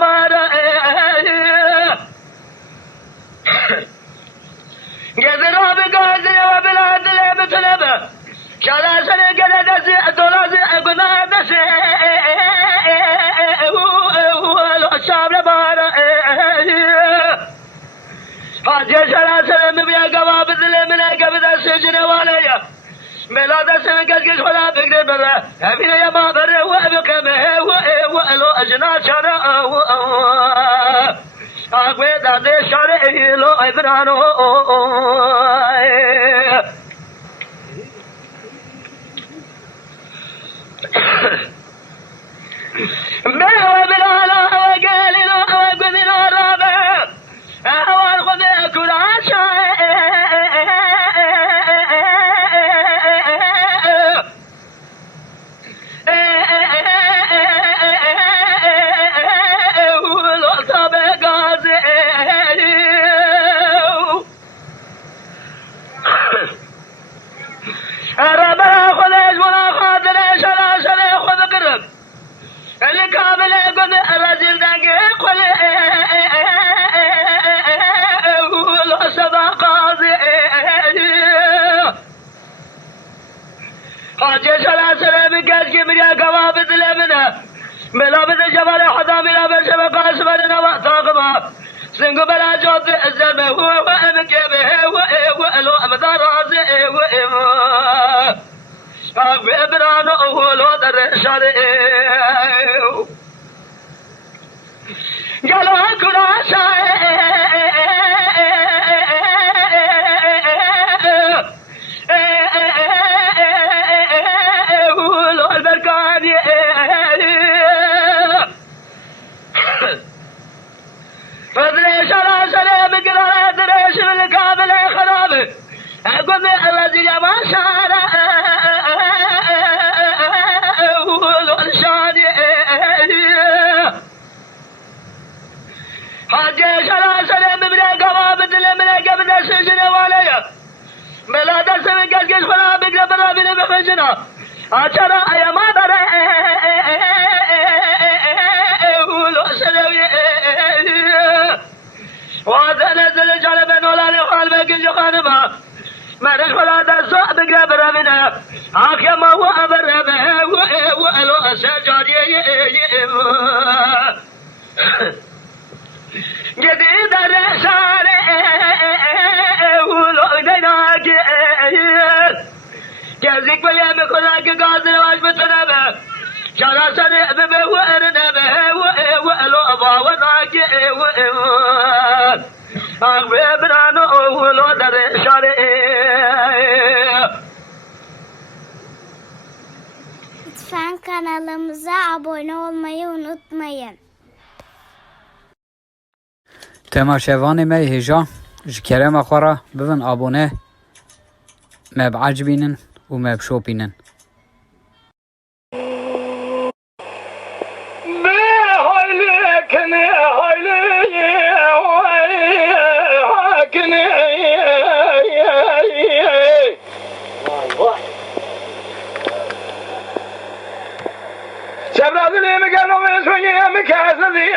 مارا جذرا بقادر وبلاد بطلبه شلا سنة قدس دولار قنا دس والأصحاب لبارا حاجة شلا سنة مبيا قواب ذلمنا قبض السجن واليا ميلاد سنة قد خلا بقدر برا همين يا ما برا وابقمه وألو أجنا شرا أقوى دادي شرا إلو إبرانو بهو بلالا وقالنا وقذنا رابع أهوال خذ كل عشاء ولقطة بقازي ربنا خذ ولا خاطر شلا شلا خذ قرب اللي كامل يقول الرجل دقي قل والعصبة قاضي حاجة سلاسل من قاسك من يا قوابض لمنها ملابد الجبل حضام إلى برشبة قاسم لنا وطاقبها سنقو بلا جوز الزمه ومكبه وإلو أمدار رازي وإبرانو أولو در شريو قالوا كل شيء أولو البركان فدريش على سلام قرار دريش من الكامل خرابه أقول الذي ما شارع حاجة شلا سلام من قوابد من قبل السجن واليا ميلاد سمي قد خلا بقرب رابين بخجنا أشرا يا ما برا ولو سلوي وهذا نزل جلب ولا نخال بقل جخانبا ما نخلا دسوا بقرب رابنا آخر ما هو أبر به ولو أسجاد جديد الرسالة ولويناك جازيك باليوم كلاك قاضي واجبتنا به شرا سنة ببه وإرنا به وإلو أبا وناك أغبي برانو ولو در رسالة Lütfen kanalımıza abone olmayı unutmayın. تماشاوان ما هجا جكرم أخورا بفن أبونه ما بعجبينن وما بشوبينن شباب اللي مقالوا من سوية مكاسدي